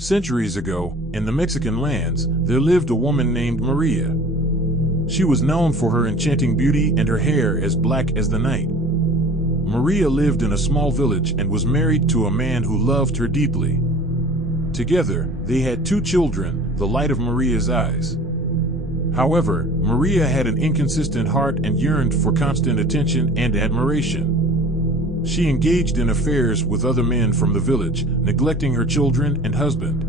Centuries ago, in the Mexican lands, there lived a woman named Maria. She was known for her enchanting beauty and her hair as black as the night. Maria lived in a small village and was married to a man who loved her deeply. Together, they had 2 children, the light of Maria's eyes. However, Maria had an inconsistent heart and yearned for constant attention and admiration. She engaged in affairs with other men from the village, neglecting her children and husband.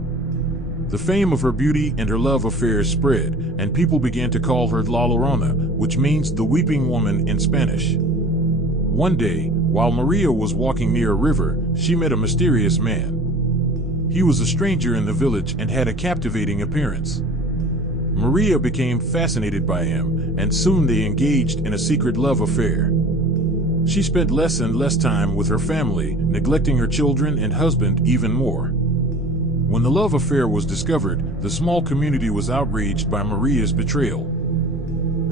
The fame of her beauty and her love affairs spread, and people began to call her La Llorona, which means the weeping woman in Spanish. One day, while Maria was walking near a river, she met a mysterious man. He was a stranger in the village and had a captivating appearance. Maria became fascinated by him, and soon they engaged in a secret love affair. She spent less and less time with her family, neglecting her children and husband even more. When the love affair was discovered, the small community was outraged by Maria's betrayal.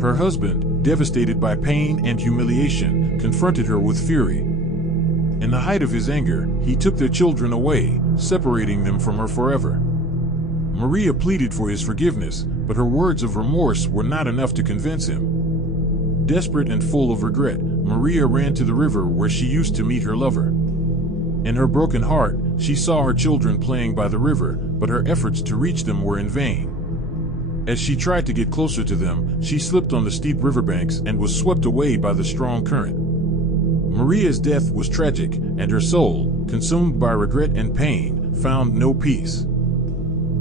Her husband, devastated by pain and humiliation, confronted her with fury. In the height of his anger, he took their children away, separating them from her forever. Maria pleaded for his forgiveness, but her words of remorse were not enough to convince him. Desperate and full of regret, Maria ran to the river where she used to meet her lover. In her broken heart, she saw her children playing by the river, but her efforts to reach them were in vain. As she tried to get closer to them, she slipped on the steep riverbanks and was swept away by the strong current. Maria's death was tragic, and her soul, consumed by regret and pain, found no peace.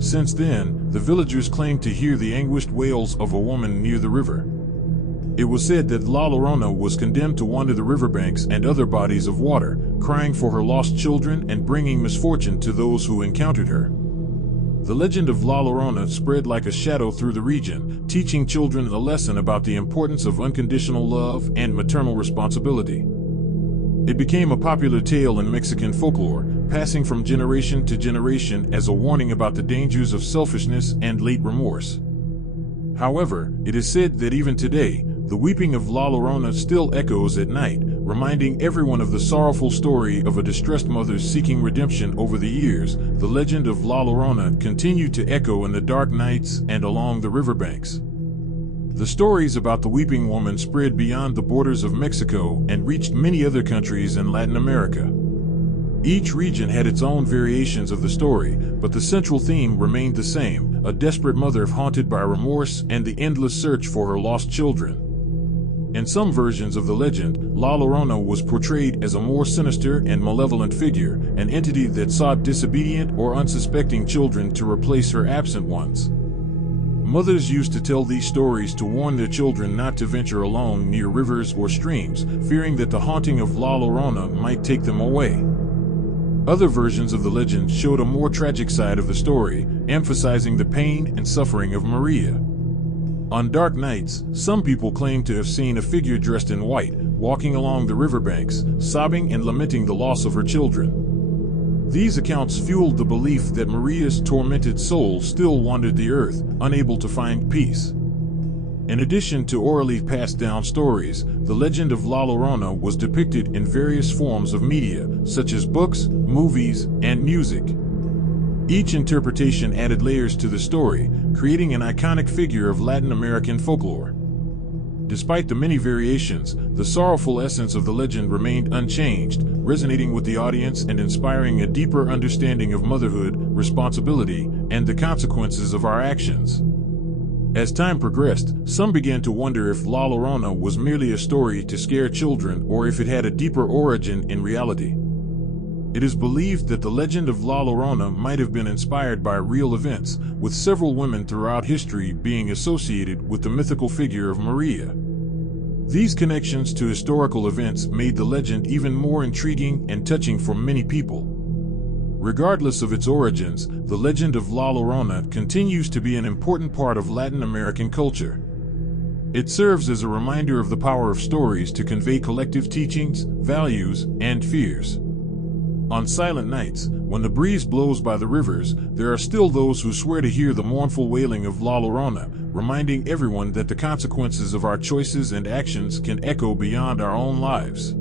Since then, the villagers claimed to hear the anguished wails of a woman near the river. It was said that La Llorona was condemned to wander the riverbanks and other bodies of water, crying for her lost children and bringing misfortune to those who encountered her. The legend of La Llorona spread like a shadow through the region, teaching children a lesson about the importance of unconditional love and maternal responsibility. It became a popular tale in Mexican folklore, passing from generation to generation as a warning about the dangers of selfishness and late remorse. However, it is said that even today, the weeping of La Llorona still echoes at night, reminding everyone of the sorrowful story of a distressed mother seeking redemption. Over the years, the legend of La Llorona continued to echo in the dark nights and along the riverbanks. The stories about the weeping woman spread beyond the borders of Mexico and reached many other countries in Latin America. Each region had its own variations of the story, but the central theme remained the same: a desperate mother haunted by remorse and the endless search for her lost children. In some versions of the legend, La Llorona was portrayed as a more sinister and malevolent figure, an entity that sought disobedient or unsuspecting children to replace her absent ones. Mothers used to tell these stories to warn their children not to venture alone near rivers or streams, fearing that the haunting of La Llorona might take them away. Other versions of the legend showed a more tragic side of the story, emphasizing the pain and suffering of Maria. On dark nights, some people claim to have seen a figure dressed in white, walking along the riverbanks, sobbing and lamenting the loss of her children. These accounts fueled the belief that Maria's tormented soul still wandered the earth, unable to find peace. In addition to orally passed down stories, the legend of La Llorona was depicted in various forms of media, such as books, movies, and music. Each interpretation added layers to the story, creating an iconic figure of Latin American folklore. Despite the many variations, the sorrowful essence of the legend remained unchanged, resonating with the audience and inspiring a deeper understanding of motherhood, responsibility, and the consequences of our actions. As time progressed, some began to wonder if La Llorona was merely a story to scare children or if it had a deeper origin in reality. It is believed that the legend of La Llorona might have been inspired by real events, with several women throughout history being associated with the mythical figure of Maria. These connections to historical events made the legend even more intriguing and touching for many people. Regardless of its origins, the legend of La Llorona continues to be an important part of Latin American culture. It serves as a reminder of the power of stories to convey collective teachings, values, and fears. On silent nights, when the breeze blows by the rivers, there are still those who swear to hear the mournful wailing of La Llorona, reminding everyone that the consequences of our choices and actions can echo beyond our own lives.